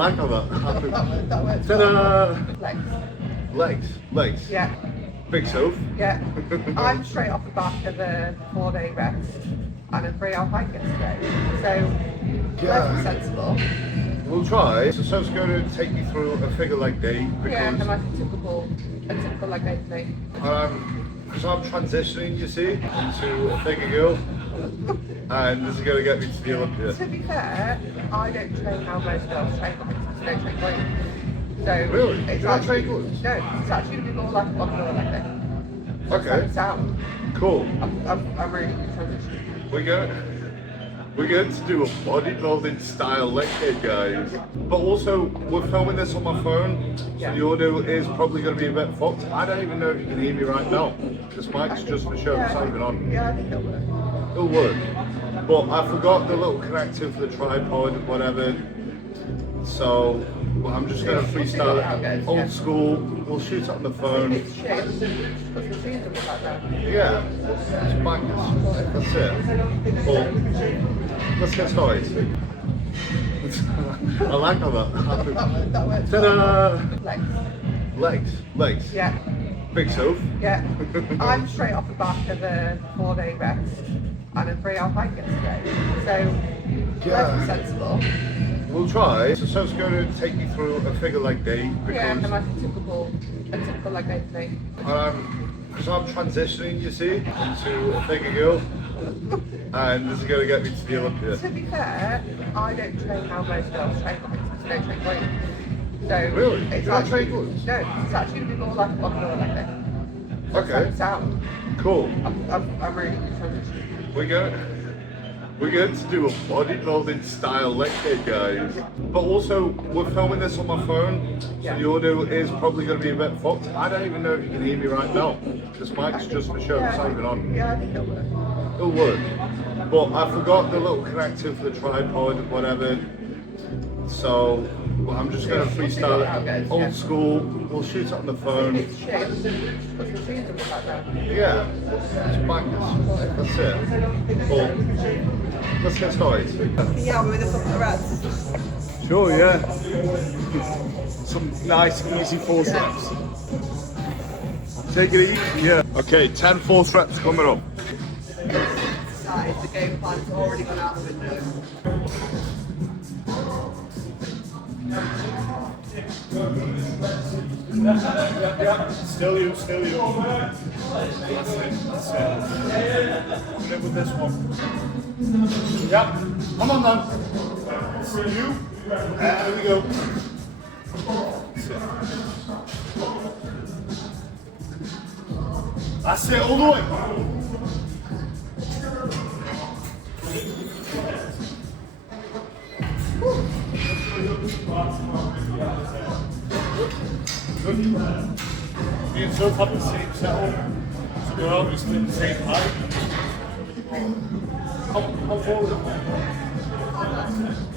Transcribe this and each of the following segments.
like all that. That works. Ta-da! Legs. Legs. Yeah. Big self. Yeah. I'm straight off the back of a 4-day rest and a 3-hour hike yesterday. So, Yeah. let's be sensible. We'll try. So it's going to take you through a figure leg day Yeah, because like a typical leg day for me. because I'm transitioning, you see, into a figure girl, and this is going to get me to the Olympia. To be fair, I don't train how most girls train, because I don't train glutes. So Really? it's You don't train actually, glutes? no, it's actually going to be more like a bodybuilder leg day. Okay. So sound. Cool. I'm really transitioning. We're going to do a bodybuilding style leg day, guys. But also, we're filming this on my phone, so Yeah. the audio is probably going to be a bit fucked. I don't even know if you can hear me right now. This mic's just for show, it's not even on. Yeah, I think it'll work. It'll work. But I forgot the little connector for the tripod, whatever. So I'm just going to freestyle it. Old school. We'll shoot it on the phone. It's shit. Put some shoes on the back there. Yeah, it's bangers. That's it. But let's get started. I like all that. That works. Ta-da! Legs. Yeah. Big self. Yeah. I'm straight off the back of a 4-day rest and a 3-hour hike yesterday. So, let's be sensible. We'll try. So it's going to take you through a figure leg day Yeah, because like a typical leg day for me. because I'm transitioning, you see, into a figure girl, and this is going to get me to the Olympia. To be fair, I don't train how most girls train, because I don't train glutes. So Really? it's You don't actually, train glutes? No, it's actually going to be more like a bodybuilder leg day. Okay. So sound. Cool. I'm really transitioning. We're going to do a bodybuilding style leg day, guys. But also, we're filming this on my phone, so Yeah. the audio is probably going to be a bit fucked. I don't even know if you can hear me right now. This mic's just for show, it's not even on. Yeah, I think it'll work. It'll work. But I forgot the little connector for the tripod, whatever. So I'm just going to freestyle it. Old school. We'll shoot it on the phone. It's shit. Put some shoes on the back there. Yeah, it's bangers. That's it. But let's get started. Yeah, with a couple of reps. Sure, yeah. Some nice, easy force reps. Take it easy, yeah. Okay, 10 force reps coming up. That is the game plan. It's already gone out the window. Still you. That's it. Live with this one. Yep. Come on then. You. There we go. That's it, all the way. Me and Soph have the same setup, so we're obviously in the same height. How forward?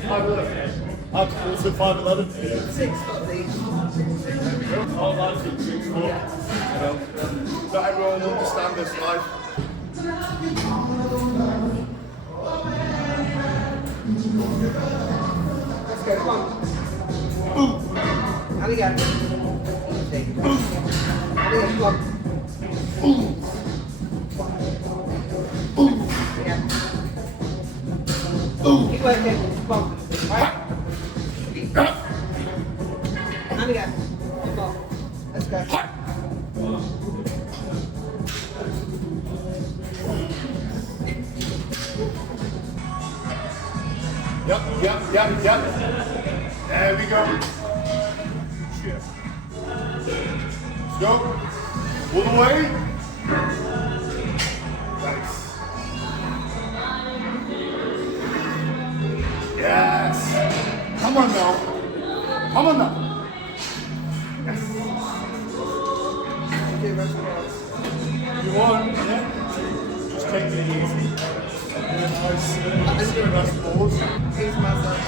5'11". I'm also 5'11". 6 foot these. All life is 6 foot. You know, not everyone will understand this life. Let's go, come on. Boom. And again. Easy. And again, come on. Boom. Boom. Again. Boom. Keep working. Come on. Right. And again. Come on. Let's go. Yep. There we go. Shit. Let's go. All the way. Nice. Yes. Come on now. Yes. Do rest pause. You want? Yeah. Just take it easy. Nice. Rest pause. Ease myself.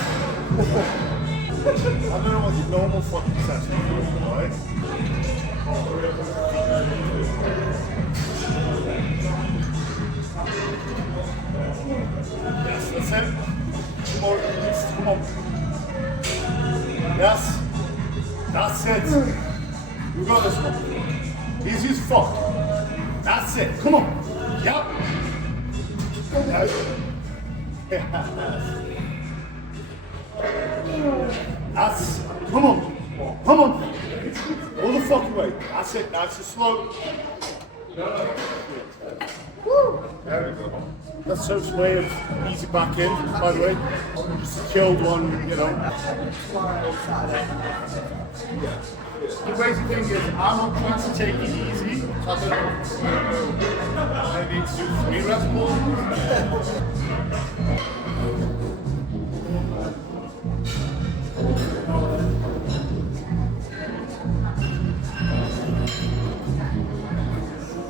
I don't know what your normal fucking session is, right? Yes, that's it. Come on. Yes. That's it. We got this one. Easy as fuck. That's it. Come on. Yep. Yes. That's. Come on. Come on. All the fucking way. That's it. Nice and slow. Woo. There we go. That's Soap's way of easy back in, by the way. Just killed one, you know. The crazy thing is, I'm not trying to take it easy. So I don't know. Maybe it's 3 reps more.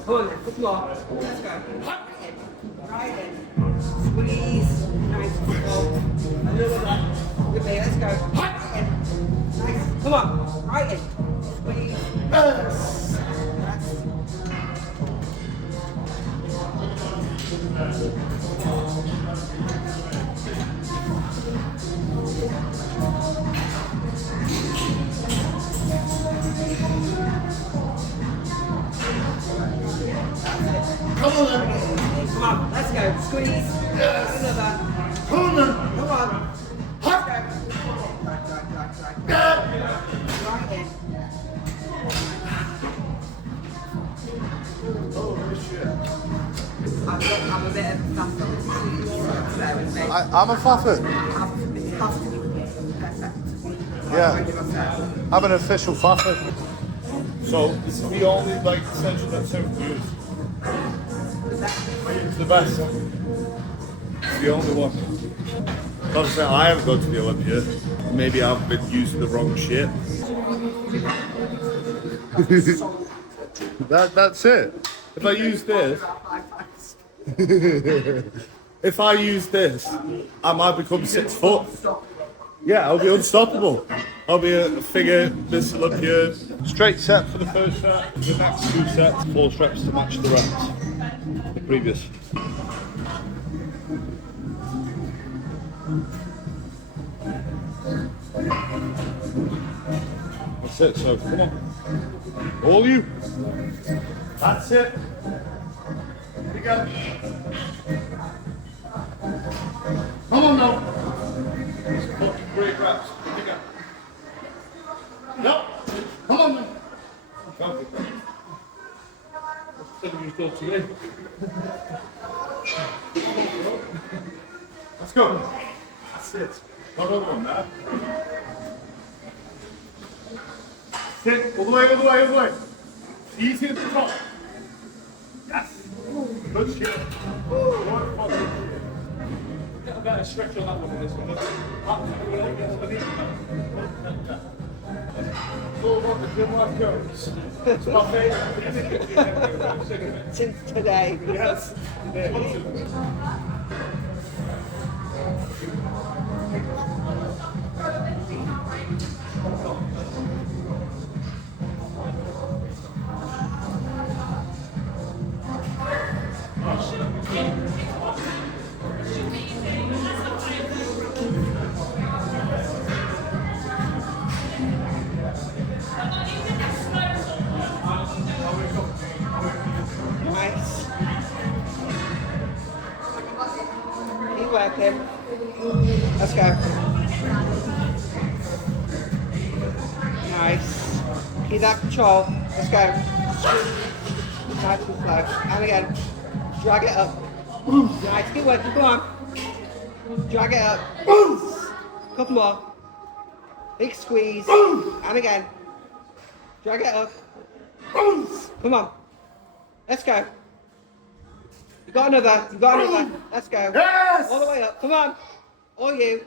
Come on, come on. Let's go. Right in. Squeeze. Nice. Slow. Another one. Good day. Let's go. Right in. Nice. Come on. Right in. Squeeze. Yes. Come on then. Come on, let's go. Squeeze. Yes. Another. Come on then. Come on. Let's go. Right in. Oh shit. I'm a bit of a fast. Bear with me. I'm a faffer. Perfect. Yeah. I'm an official faffer. So this is the only like essential that Soap use. It's the best. It's the only one. Obviously, I haven't gone to the Olympia. Maybe I've been using the wrong shit. That's it. If I use this, if I use this, I might become 6 foot. Yeah, I'll be unstoppable. I'll be a figure, this Olympia. Straight set for the first set. The next 2 sets, 4 reps to match the reps. The previous. That's it, so come on. All you. That's it. Here we go. Come on now. It's fucking great reps. Here we go. No. Come on then. Let's go. That's it. Not over on that. Sit. All the way, all the way, all the way. Easy at the top. Yes. Good shit. Good fucking shit. Get a better stretch on that one than this one. It's all about the gym life goes. It's my favourite. Since today. Yes. Nice. Keep working. Let's go. Nice. Keep that control. Let's go. Nice and slow. And again. Drag it up. Nice. Keep working. Come on. Drag it up. Couple more. Big squeeze. And again. Drag it up. Come on. Let's go. You got another. You got another. Let's go. Yes! All the way up. Come on. All you.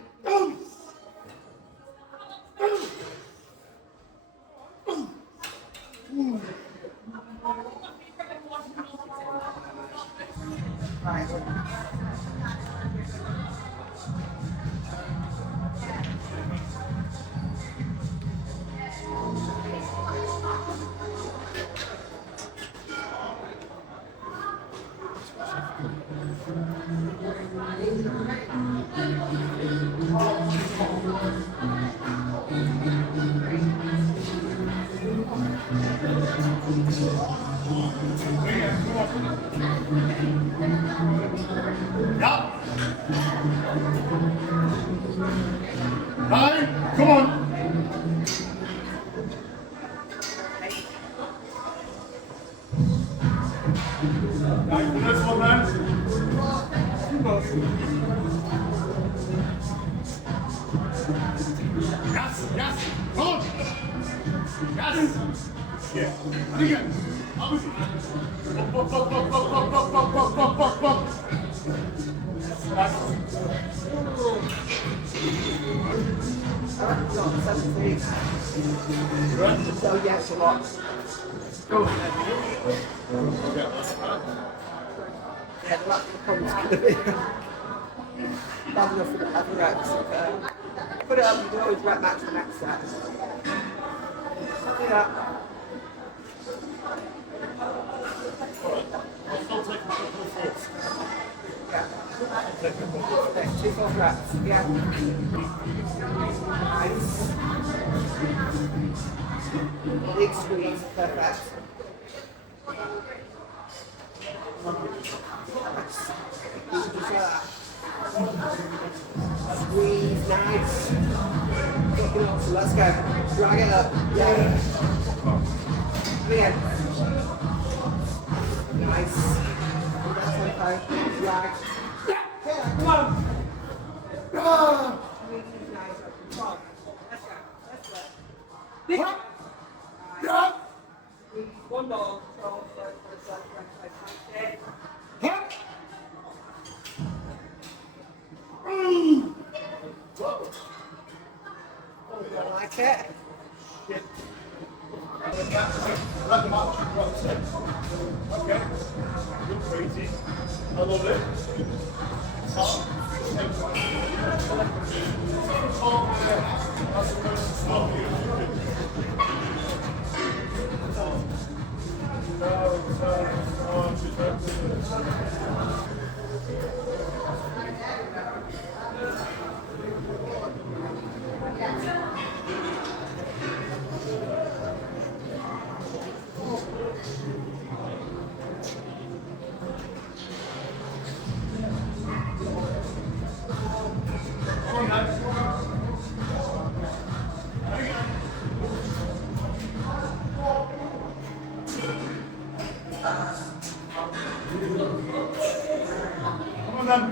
Right. Yes, yes, come on. Yes. Yeah. And again. Up, up, up, up, up, up, up, up, up, up, up, up. So yes, a lot. Yeah, that's the problem's going to be bad enough for the other reps. Put it up, you can always rep max the next set. Do that. I'll still take a couple of thoughts. Yeah. Okay, 2 full reps. Yeah. Nice. Big squeeze. Perfect. Just like that. Squeeze. Nice. Pick it up. So let's go. Drag it up. Yeah. Again. Nice. That's okay. Drag. Yeah, come on. Ah. Nice. Come on. Let's go. Let's go. Big. Nice. One more. Control. I like it. Shit. Let them out. Okay. You're crazy. I love it. It's hard. That's the most slow you Come on then.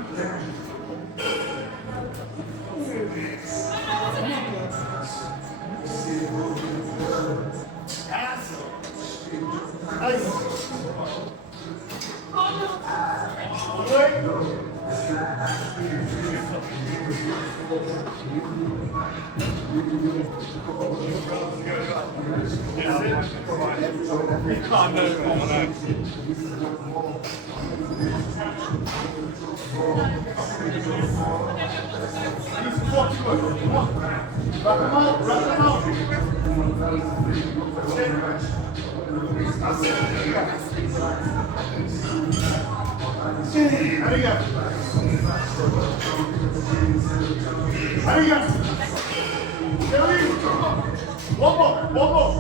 One more.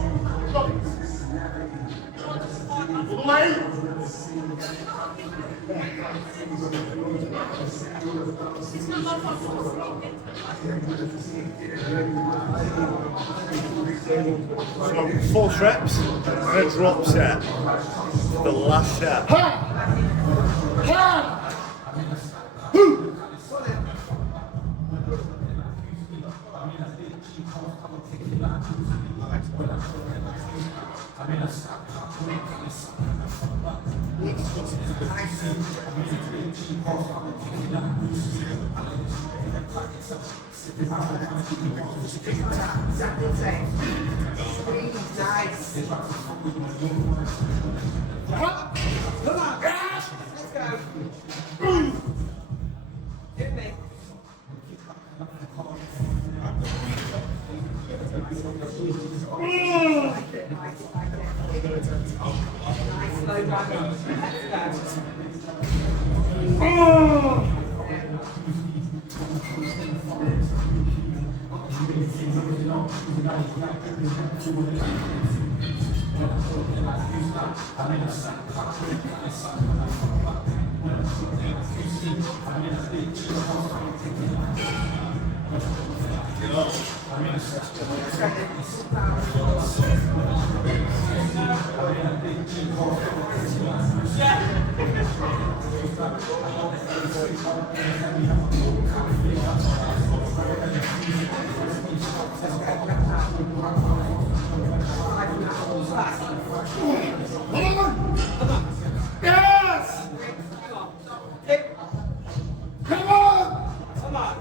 Stop. All the way. So 4 reps and a drop set. The last set. Exactly the same. Squeeze, nice. Come on. Let's go. Hit me. Nice slow drive up. Let's go. Yes! Come on! Come on.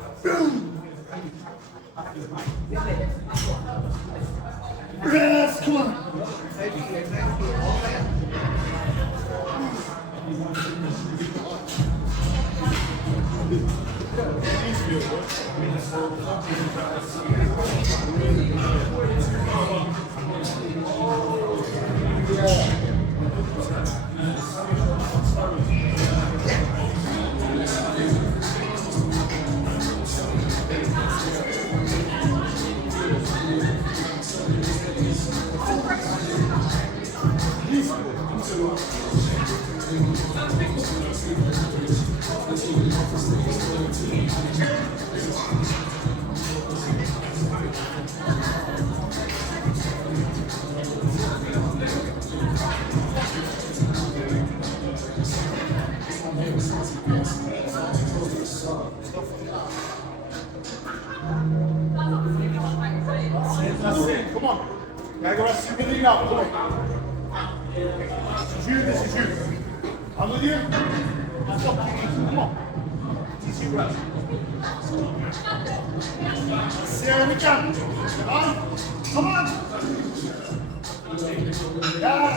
Yes, come on! That's it, come on. Gotta go rest your feet now, come on. This is you. I'm with you. That's what you need. Come on. This is you, rest. See how we can. Come on. Come on. Yes.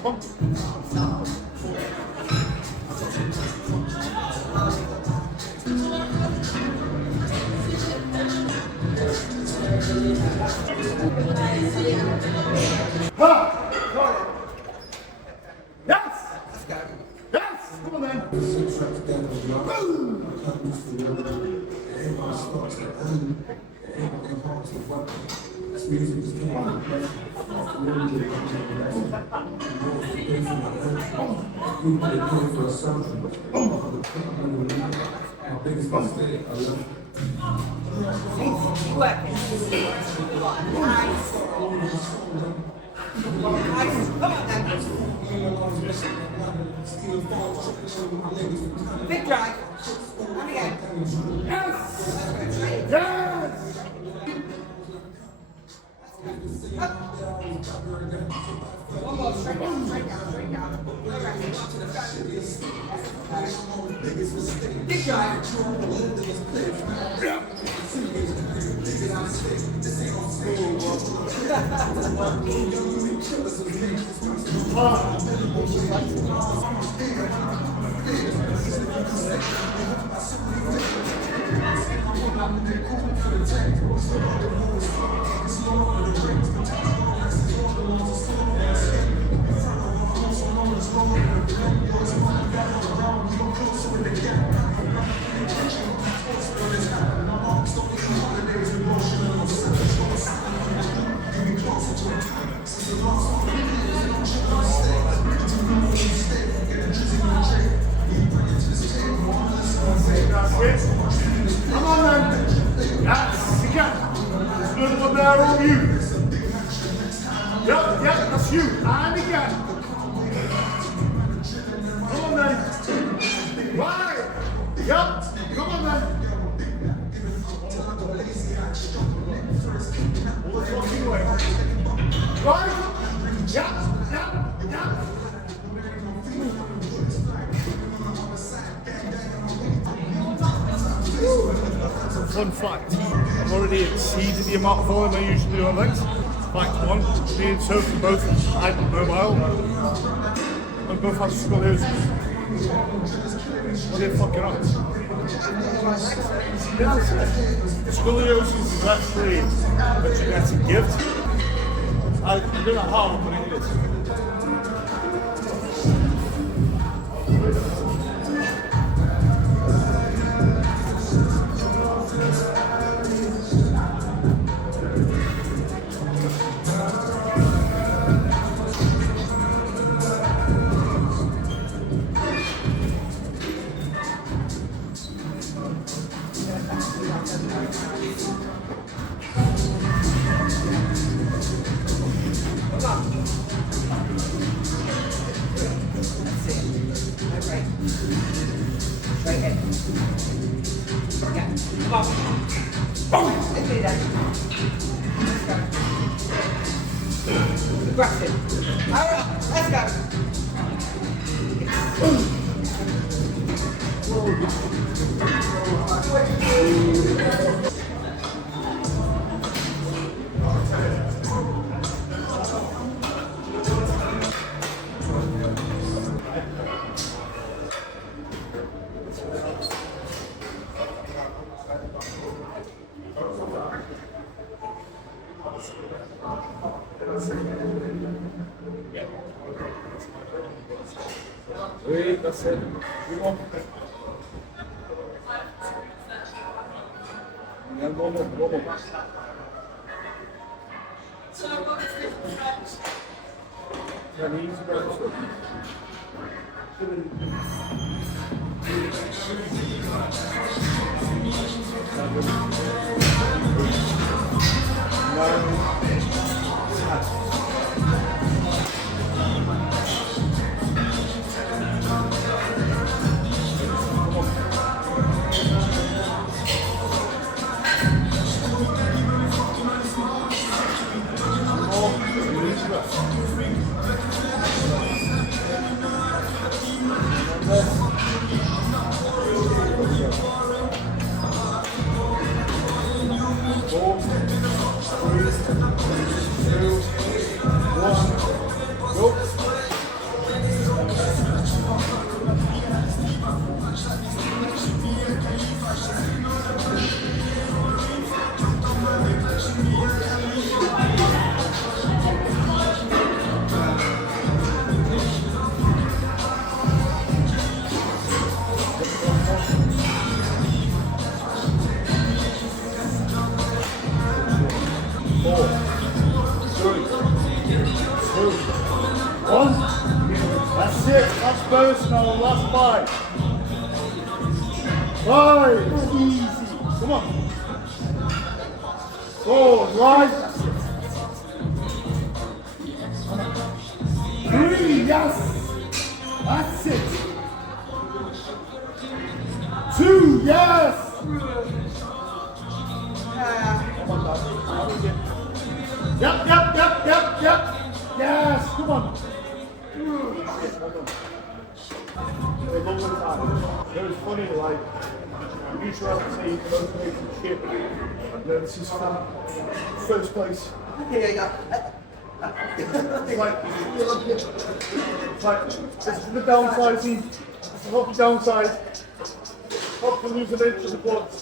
Come on. Ha! Yes! Yes! Come on then! Big drive. And again. Yes! Yes! One more, straight down, straight down, straight down. Big drive. Come on then. Yes, you can. There's another one there on you. Yep, that's you. And again. Come on then. Right. Yep. Come on then. Right. Yep. Fun fact, I've already exceeded the amount of volume I usually do on legs. Fact one, me and Sophie both hypermobile and both have scoliosis. What are you fucking on? Scoliosis is actually a genetic gift. I don't know how, but it is. Yeah. Come on. Boom. Let's do that. Let's go. Aggressive. All right. Let's go. Wait, that's it. Come on. Yeah, one more. Chinese breakfast. That's it. That's personal. Last 5. 5. Easy. Come on. 4. Right. 3. Yes. That's it. 2. Yes. Yep. Yes. Come on. It was funny, like, you used to have to say you can only make some shit, and then this is from first place. Yeah. It's like, this is the downsizing, this is not the downside. Hope to lose an inch of the quads.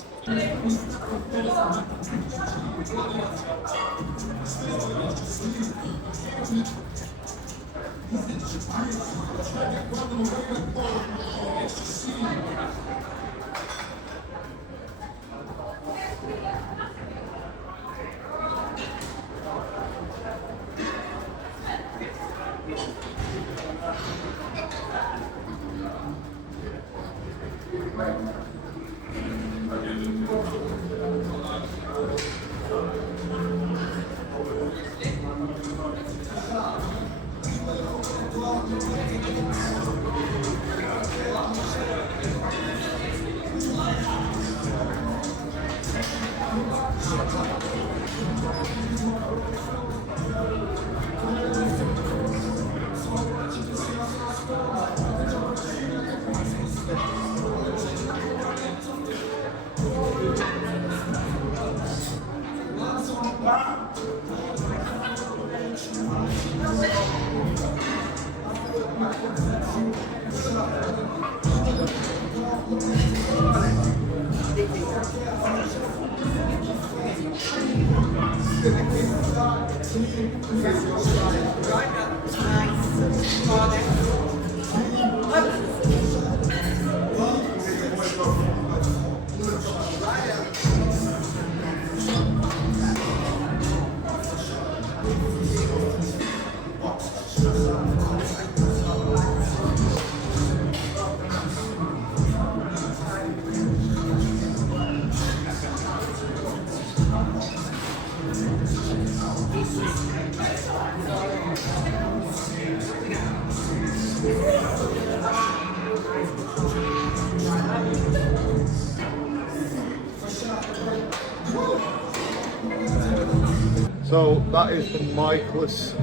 So that is the Michael's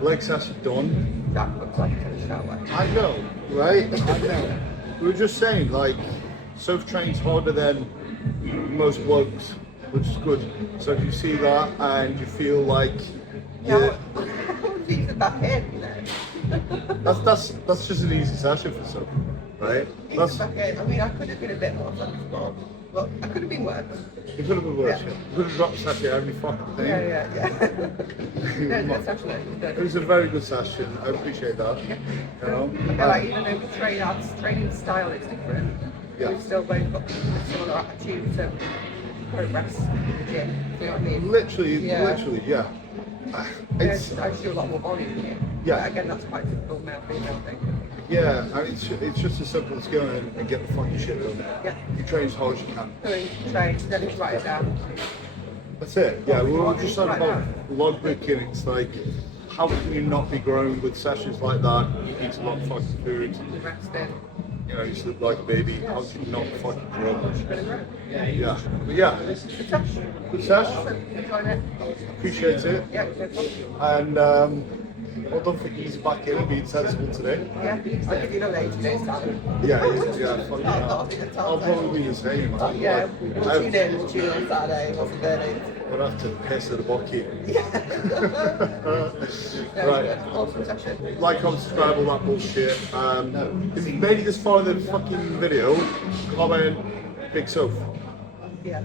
leg session done. That looks like a shower. I know, right? I know. We were just saying, like, Soph trains harder than most blokes, which is good. So if you see that and you feel like Yeah, these are back in, you know. that's just an easy session for Soph, right? These That's are back in. I mean, I could have been a bit more flexible. Well, I could have been worse. it could have been worse. Yeah. You could have dropped session every fucking thing. Yeah. No, it's actually It good. was a very good session. I appreciate that. You know? I feel like even though we train our training style is different, Yeah. we've still both got a similar attitude to progress in the gym. You know what I mean? Literally, Yeah. yeah. It's I just do a lot more volume here. Yeah. But again, that's quite typical male-female thing. yeah. I mean, it's just as simple as going in and get the fucking shit done. Yeah. You train as hard as you can. Doing train, then just write it down. That's it. Yeah, we were just on Right about now. logbooking. It's like, how can you not be growing with sessions like that? You eat a lot of fucking food. Resting. You know, you sleep like a baby. How can you not fucking grow? Really great. Yeah. But yeah, Good session. good session. Awesome. Enjoyed it. Appreciate it. Yeah, it was good. And well done for easing back in and being sensible today. Yeah, I'll give you another 80 days time. Yeah, fucking hell. I'll probably be the same. Man. Yeah, Like, we'll tune in. We'll tune in on Saturday. What's the day? I'll have to piss at the bucket. Yeah, Right. awesome session. Like, comment, subscribe, all that bullshit. If you made it this far in the fucking video, comment Big Soph. Yeah.